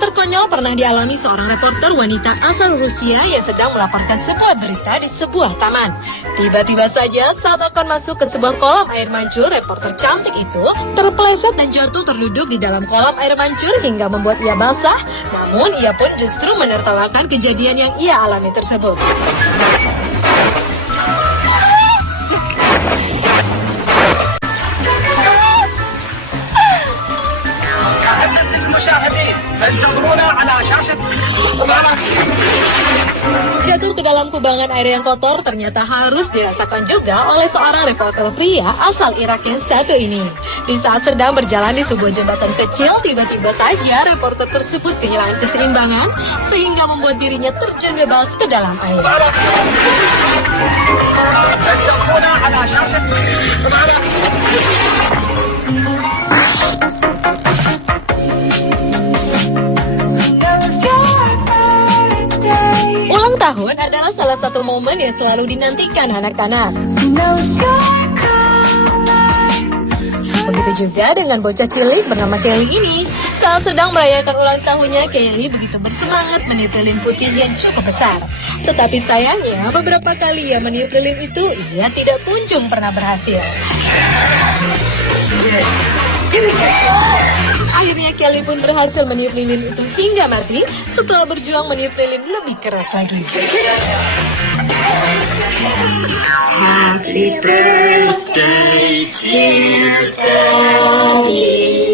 terkonyol pernah dialami seorang reporter wanita asal Rusia yang sedang melaporkan sebuah berita di sebuah taman. Tiba-tiba saja saat akan masuk ke sebuah kolam air mancur, reporter cantik itu terpeleset dan jatuh terduduk di dalam kolam air mancur hingga membuat ia basah. Namun ia pun justru menertawakan kejadian yang ia alami tersebut. Jatuh ke dalam kubangan air yang kotor ternyata harus dirasakan juga oleh seorang reporter pria asal Irak yang satu ini. Di saat sedang berjalan di sebuah jembatan kecil, tiba-tiba saja reporter tersebut kehilangan keseimbangan sehingga membuat dirinya terjun bebas ke dalam air. Ulang tahun adalah salah satu momen yang selalu dinantikan anak-anak. Begitu juga dengan bocah cilik bernama Kelly ini. Saat sedang merayakan ulang tahunnya, Kelly begitu bersemangat meniup lilin putih yang cukup besar. Tetapi sayangnya, beberapa kali ia meniup lilin itu, ia tidak kunjung pernah berhasil. Akhirnya Kelly pun berhasil meniup lilin itu hingga mati setelah berjuang meniup lilin lebih keras lagi. Happy birthday, dear Daddy.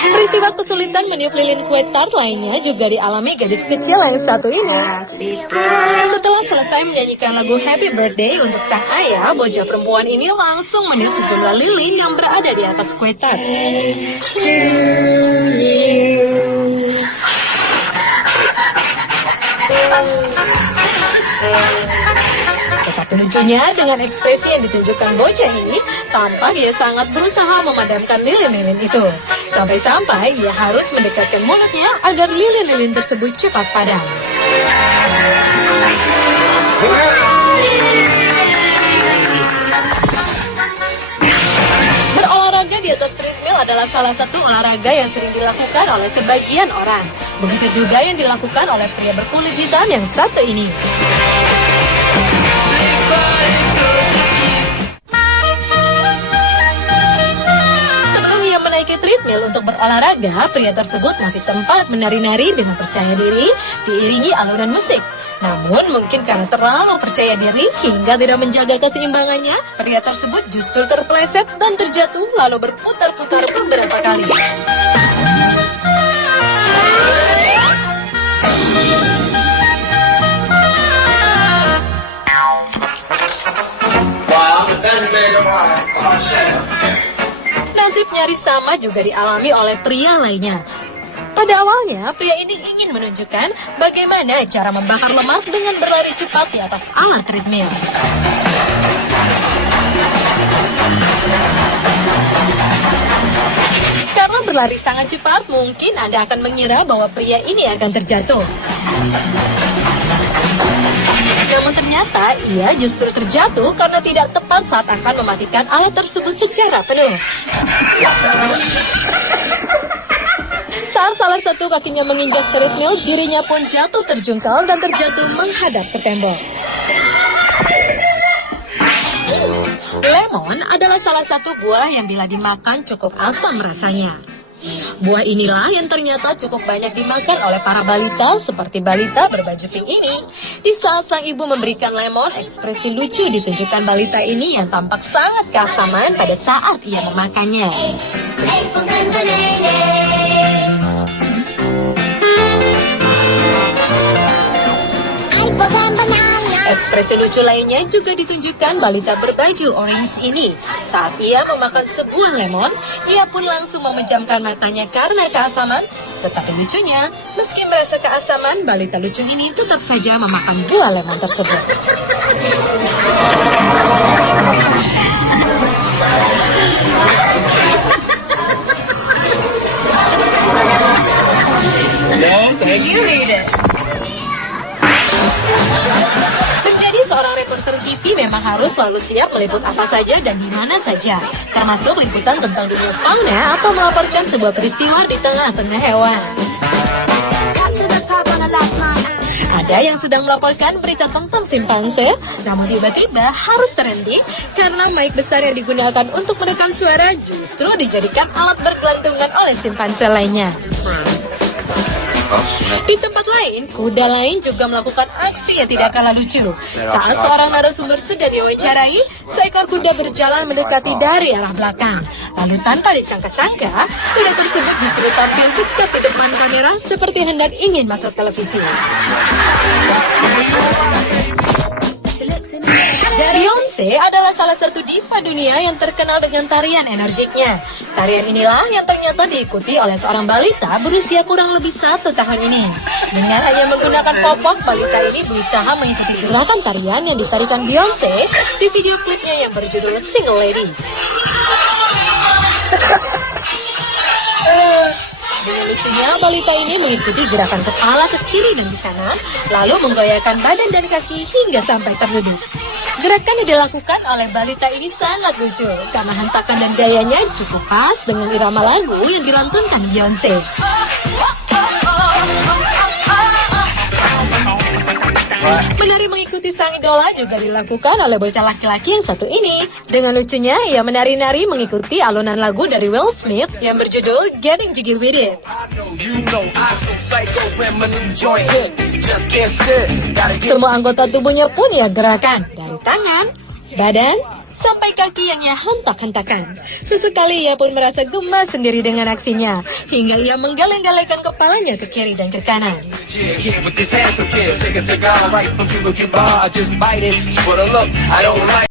Peristiwa kesulitan meniup lilin kue tart lainnya juga dialami gadis kecil yang satu ini. Setelah selesai menyanyikan lagu Happy Birthday untuk sang ayah, bocah perempuan ini langsung meniup sejumlah lilin yang berada di atas kue tart. Tetapi lucunya, dengan ekspresi yang ditunjukkan bocah ini, tampak ia sangat berusaha memadamkan lilin-lilin itu. Sampai-sampai ia harus mendekatkan mulutnya agar lilin-lilin tersebut cepat padam. Berolahraga di atas treadmill adalah salah satu olahraga yang sering dilakukan oleh sebagian orang. Begitu juga yang dilakukan oleh pria berkulit hitam yang satu ini. Menaiki treadmill untuk berolahraga, pria tersebut masih sempat menari-nari dengan percaya diri, diiringi alunan musik. Namun mungkin karena terlalu percaya diri hingga tidak menjaga keseimbangannya, pria tersebut justru terpeleset dan terjatuh lalu berputar-putar beberapa kali. Nasib nyaris sama juga dialami oleh pria lainnya. Pada awalnya, pria ini ingin menunjukkan bagaimana cara membakar lemak dengan berlari cepat di atas alat treadmill. Karena berlari sangat cepat, mungkin Anda akan mengira bahwa pria ini akan terjatuh. Namun ternyata ia justru terjatuh karena tidak tepat saat akan mematikan alat tersebut secara penuh. Saat salah satu kakinya menginjak treadmill, dirinya pun jatuh terjungkal dan terjatuh menghadap ke tembok. Lemon adalah salah satu buah yang bila dimakan cukup asam rasanya. Buah inilah yang ternyata cukup banyak dimakan oleh para balita seperti balita berbaju pink ini. Di saat sang ibu memberikan lemon, ekspresi lucu ditunjukkan balita ini yang tampak sangat keasaman pada saat ia memakannya. Ekspresi lucu lainnya juga ditunjukkan balita berbaju orange ini. Saat ia memakan sebuah lemon, ia pun langsung memejamkan matanya karena keasaman. Tetapi lucunya, meski merasa keasaman, balita lucu ini tetap saja memakan buah lemon tersebut. No, thank you, read it. Menjadi seorang reporter TV memang harus selalu siap meliput apa saja dan di mana saja, termasuk liputan tentang dunia fauna atau melaporkan sebuah peristiwa di tengah-tengah hewan. Ada yang sedang melaporkan berita tentang simpanse, namun tiba-tiba harus terhenti karena mic besar yang digunakan untuk merekam suara justru dijadikan alat bergelantungan oleh simpanse lainnya. Di tempat lain, kuda lain juga melakukan aksi yang tidak kalah lucu. Saat seorang narasumber sedang diwawancarai, seekor kuda berjalan mendekati dari arah belakang. Lalu tanpa disangka-sangka, kuda tersebut justru tampil dekat di depan kamera seperti hendak ingin masuk televisi. Beyonce adalah salah satu diva dunia yang terkenal dengan tarian energiknya. Tarian inilah yang ternyata diikuti oleh seorang balita berusia kurang lebih 1 tahun ini. Dengan hanya menggunakan popok, balita ini berusaha mengikuti gerakan tarian yang ditarikan Beyonce di video klipnya yang berjudul Single Ladies. Dengan lucunya, balita ini mengikuti gerakan kepala ke kiri dan ke kanan, lalu menggoyahkan badan dan kaki hingga sampai terduduk. Gerakan yang dilakukan oleh balita ini sangat lucu, karena hentakan dan gayanya cukup pas dengan irama lagu yang dilantunkan Beyonce. Menari mengikuti sang idola juga dilakukan oleh bocah laki-laki yang satu ini. Dengan lucunya, ia menari-nari mengikuti alunan lagu dari Will Smith yang berjudul Getting Jiggy With It. Semua anggota tubuhnya pun ia gerakan, dari tangan, badan, sampai kaki yang ia hentak-hentakan. Sesekali ia pun merasa gemas sendiri dengan aksinya, hingga ia menggaleng-galengkan kepalanya ke kiri dan ke kanan.